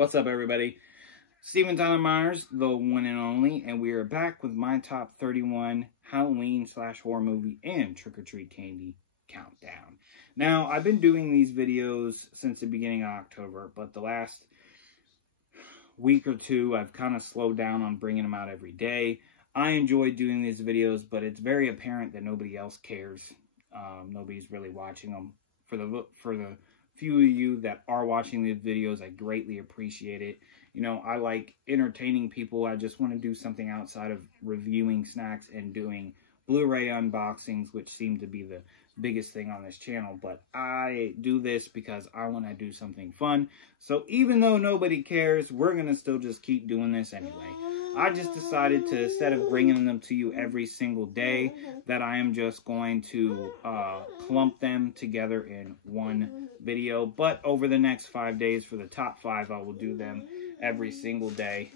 What's up, everybody? Steven Tyler Myers, the one and only, and we are back with my top 31 Halloween/horror movie and trick-or-treat candy countdown. Now, I've been doing these videos since the beginning of October, but the last week or two, I've kind of slowed down on bringing them out every day. I enjoy doing these videos, but it's very apparent that nobody else cares. Nobody's really watching them. For the few of you that are watching these videos, I greatly appreciate it. You know, I like entertaining people. I just want to do something outside of reviewing snacks and doing Blu-ray unboxings, which seem to be the biggest thing on this channel. But I do this because I want to do something fun. So even though nobody cares, we're going to still just keep doing this anyway. I just decided to, instead of bringing them to you every single day, that I am just going to clump them together in one video. But over the next 5 days, for the top 5, I will do them every single day.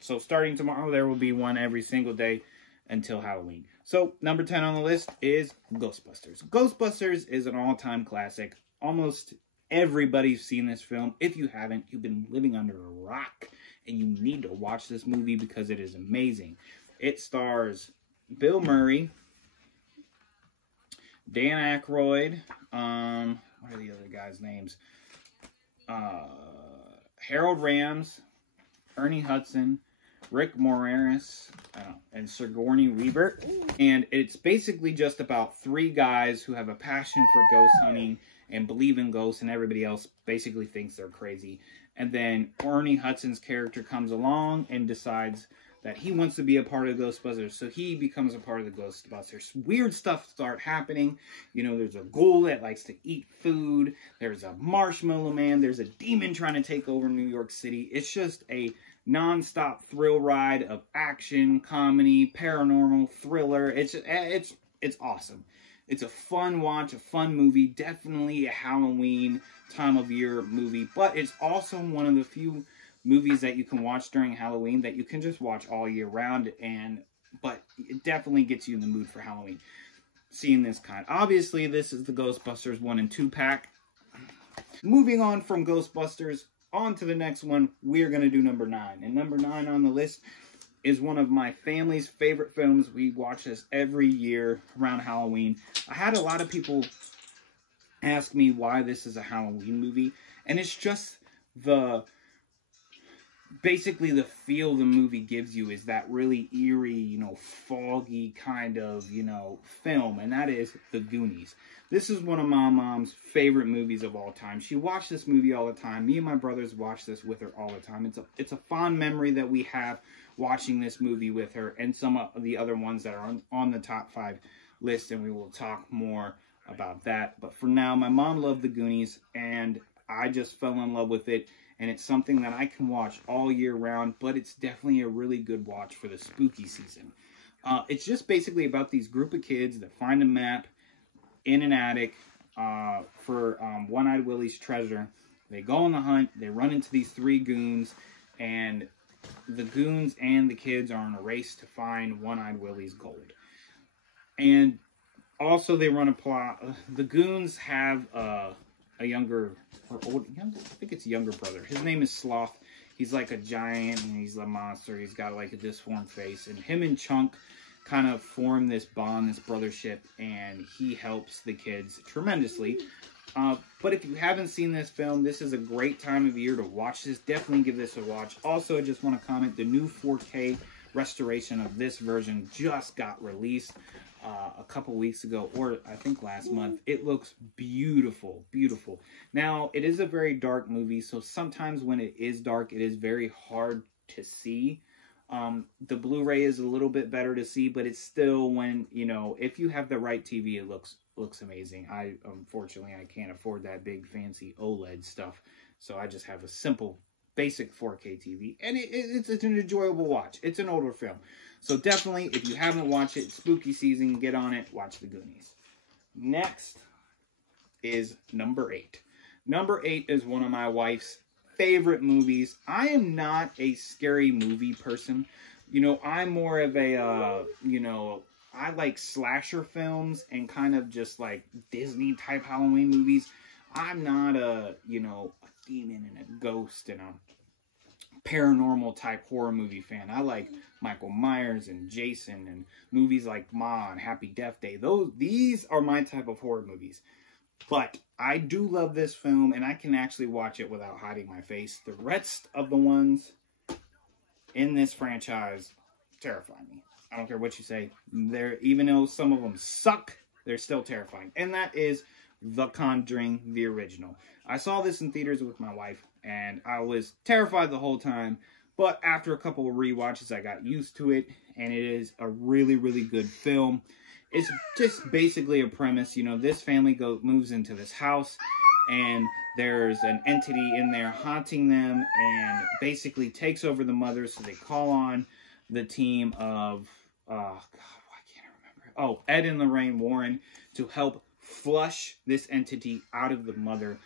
So starting tomorrow, there will be one every single day until Halloween. So number 10 on the list is Ghostbusters. Ghostbusters is an all-time classic. Almost everybody's seen this film. If you haven't, you've been living under a rock, and you need to watch this movie because it is amazing. It stars Bill Murray, Dan Aykroyd, what are the other guys' names? Harold Ramis, Ernie Hudson, Rick Moranis, and Sigourney Weaver. And it's basically just about 3 guys who have a passion for ghost hunting and believe in ghosts, and everybody else basically thinks they're crazy. And then Ernie Hudson's character comes along and decides that he wants to be a part of Ghostbusters, so he becomes a part of the Ghostbusters. Weird stuff start happening. You know, there's a ghoul that likes to eat food. There's a marshmallow man. There's a demon trying to take over New York City. It's just a non-stop thrill ride of action, comedy, paranormal, thriller. It's awesome. It's a fun watch, a fun movie, definitely a Halloween time of year movie, but it's also one of the few movies that you can watch during Halloween that you can just watch all year round, but it definitely gets you in the mood for Halloween. Seeing this kind. Obviously, this is the Ghostbusters 1 and 2 pack. Moving on from Ghostbusters, on to the next one, we're going to do number 9. And number 9 on the list is one of my family's favorite films. We watch this every year around Halloween. I had a lot of people ask me why this is a Halloween movie, and it's just basically the feel the movie gives you is that really eerie, you know, foggy kind of, you know, film, and that is the Goonies. This is one of my mom's favorite movies of all time. She watched this movie all the time. Me and my brothers watch this with her all the time. It's a fond memory that we have watching this movie with her, and some of the other ones that are on the top 5 list, and we will talk more about that. But for now, my mom loved the Goonies, and I just fell in love with it, and it's something that I can watch all year round, but it's definitely a really good watch for the spooky season. It's just basically about these group of kids that find a map in an attic for One-Eyed Willie's treasure. They go on the hunt, they run into these 3 goons, and the goons and the kids are in a race to find One-Eyed Willie's gold. And also they run a plot. The goons have a younger, or old, I think it's younger brother. His name is Sloth. He's like a giant, and he's a monster. He's got like a disformed face. And him and Chunk kind of form this bond, this brothership, and he helps the kids tremendously. But if you haven't seen this film, this is a great time of year to watch this. Definitely give this a watch. Also, I just want to comment, the new 4K restoration of this version just got released a couple weeks ago, or I think last month. It looks beautiful, beautiful. Now, it is a very dark movie, so sometimes when it is dark, it is very hard to see. The Blu-ray is a little bit better to see, but it's still, when, you know, if you have the right TV, it looks amazing. Unfortunately, I can't afford that big fancy OLED stuff, so I just have a simple basic 4K TV, and it's an enjoyable watch. It's an older film, so definitely, if you haven't watched it, spooky season, get on it, watch the Goonies. Next is number 8. Number 8 is one of my wife's favorite movies. I am not a scary movie person. You know, I'm more of a, you know, I like slasher films and kind of just like Disney type Halloween movies. I'm not a, you know, a demon and a ghost and a paranormal type horror movie fan. I like Michael Myers and Jason and movies like Ma and Happy Death Day. These are my type of horror movies. But I do love this film, and I can actually watch it without hiding my face. The rest of the ones in this franchise terrify me. I don't care what you say. Even though some of them suck, they're still terrifying. And that is The Conjuring, the original. I saw this in theaters with my wife, and I was terrified the whole time. But after a couple of rewatches, I got used to it, and it is a really, really good film. It's just basically a premise. You know, this family moves into this house, and there's an entity in there haunting them, and basically takes over the mother. So they call on the team of, God, why can't I remember? Oh, Ed and Lorraine Warren to help flush this entity out of the mother.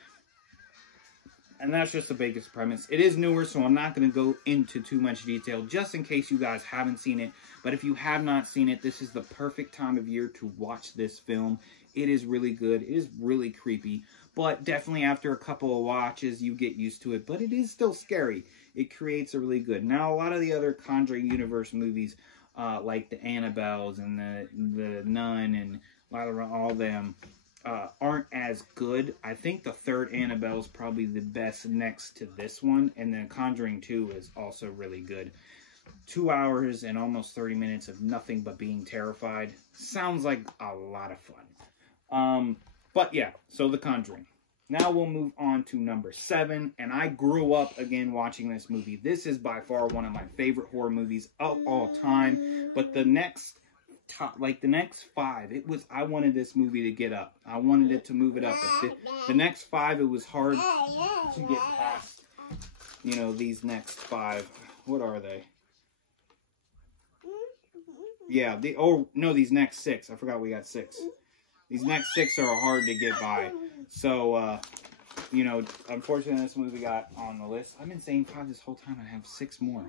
And that's just the biggest premise. It is newer, so I'm not going to go into too much detail, just in case you guys haven't seen it. But if you have not seen it, this is the perfect time of year to watch this film. It is really good. It is really creepy. But definitely after a couple of watches, you get used to it. But it is still scary. It creates a really good. Now, a lot of the other Conjuring universe movies, like the Annabelles and the Nun and all them, aren't as good. I think the third Annabelle is probably the best next to this one. And then Conjuring 2 is also really good. 2 hours and almost 30 minutes of nothing but being terrified. Sounds like a lot of fun. But yeah, so The Conjuring. Now we'll move on to number 7. And I grew up again watching this movie. This is by far one of my favorite horror movies of all time. But the next the next 5, I wanted this movie to get up. I wanted it to move it up. The next 5, it was hard to get past, you know, these next 5. What are they? Yeah, these next 6. I forgot we got 6. These next 6 are hard to get by. So, you know, unfortunately this movie got on the list. I've been saying 5 this whole time. I have 6 more.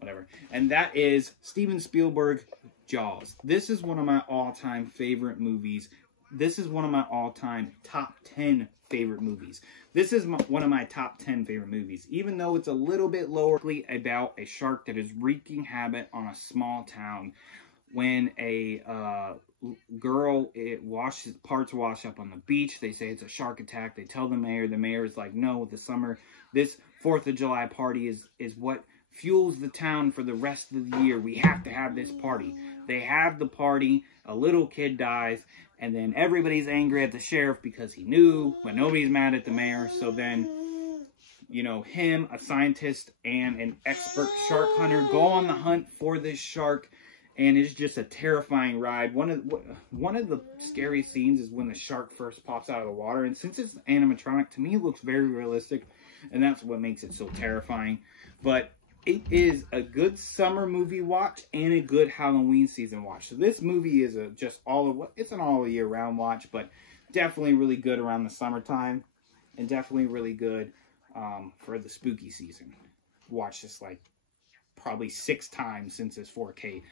Whatever. And that is Steven Spielberg, Jaws. This is one of my all-time favorite movies. This is one of my all-time top 10 favorite movies. This is one of my top 10 favorite movies. Even though it's a little bit lower about a shark that is wreaking havoc on a small town. When a girl, parts wash up on the beach. They say it's a shark attack. They tell the mayor. The mayor is like, no, this 4th of July party is what fuels the town for the rest of the year. We have to have this party. They have the party. A little kid dies. And then everybody's angry at the sheriff because he knew, but nobody's mad at the mayor. So then, you know, him, a scientist, and an expert shark hunter go on the hunt for this shark. And it's just a terrifying ride. One of the scary scenes is when the shark first pops out of the water. And since it's animatronic, to me it looks very realistic. And that's what makes it so terrifying. But it is a good summer movie watch and a good Halloween season watch. So this movie is it's an all year round watch, but definitely really good around the summertime, and definitely really good for the spooky season. Watch this like probably 6 times since this 4K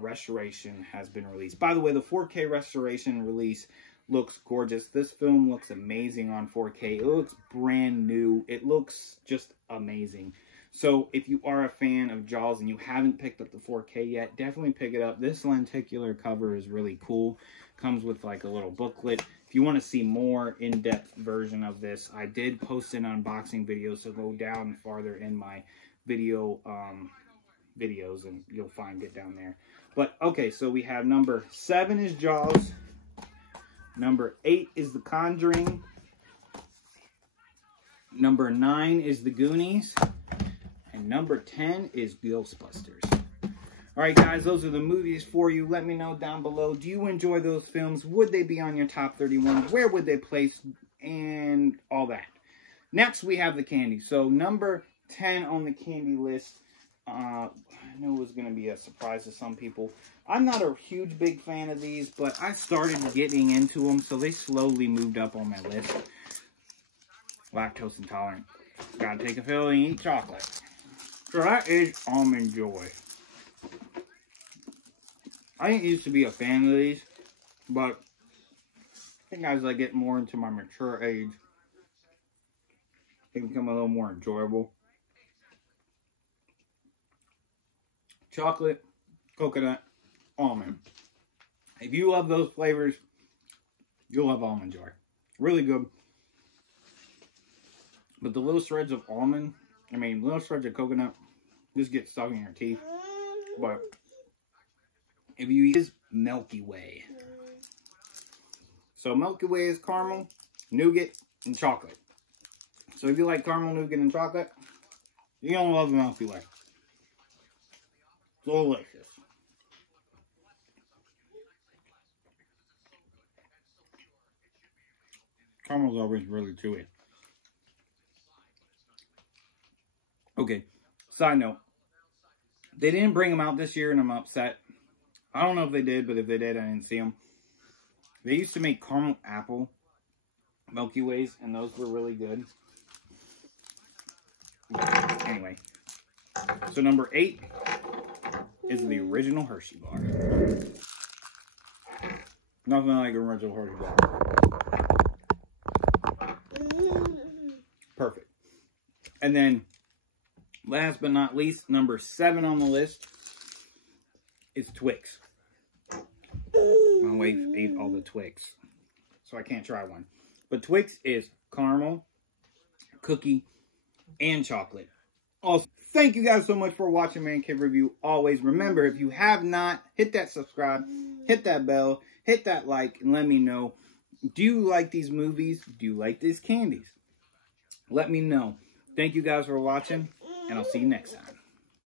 restoration has been released. By the way, the 4K restoration release looks gorgeous. This film looks amazing on 4K. It looks brand new. It looks just amazing. So if you are a fan of Jaws and you haven't picked up the 4K yet, definitely pick it up. This lenticular cover is really cool. Comes with like a little booklet. If you want to see more in-depth version of this, I did post an unboxing video, so go down farther in my video videos and you'll find it down there. But okay, so we have number 7 is Jaws. Number 8 is The Conjuring. Number 9 is The Goonies. And number 10 is Ghostbusters. Alright guys, those are the movies for you. Let me know down below. Do you enjoy those films? Would they be on your top 31? Where would they place? And all that. Next we have the candy. So number 10 on the candy list. I know it was going to be a surprise to some people. I'm not a huge big fan of these, but I started getting into them, so they slowly moved up on my list. Lactose intolerant. Gotta take a pill and eat chocolate. So that is Almond Joy. I didn't used to be a fan of these, but I think as I get more into my mature age, it can become a little more enjoyable. Chocolate, coconut, almond. If you love those flavors, you'll love Almond Joy. Really good. But the little shreds of almond, little shreds of coconut, just get stuck in your teeth. But if you use Milky Way. So Milky Way is caramel, nougat, and chocolate. So if you like caramel, nougat, and chocolate, you're going to love the Milky Way. Delicious. Caramel's always really chewy. Okay, side note. They didn't bring them out this year and I'm upset. I don't know if they did, but if they did, I didn't see them. They used to make caramel apple Milky Ways, and those were really good. Anyway, so number 8 is the original Hershey bar. Nothing like original Hershey bar. Perfect. And then, last but not least, number 7 on the list is Twix. My wife ate all the Twix, so I can't try one. But Twix is caramel, cookie, and chocolate. Also, thank you guys so much for watching Man Cave Review. Always remember, if you have not, hit that subscribe, hit that bell, hit that like, and let me know. Do you like these movies? Do you like these candies? Let me know. Thank you guys for watching, and I'll see you next time.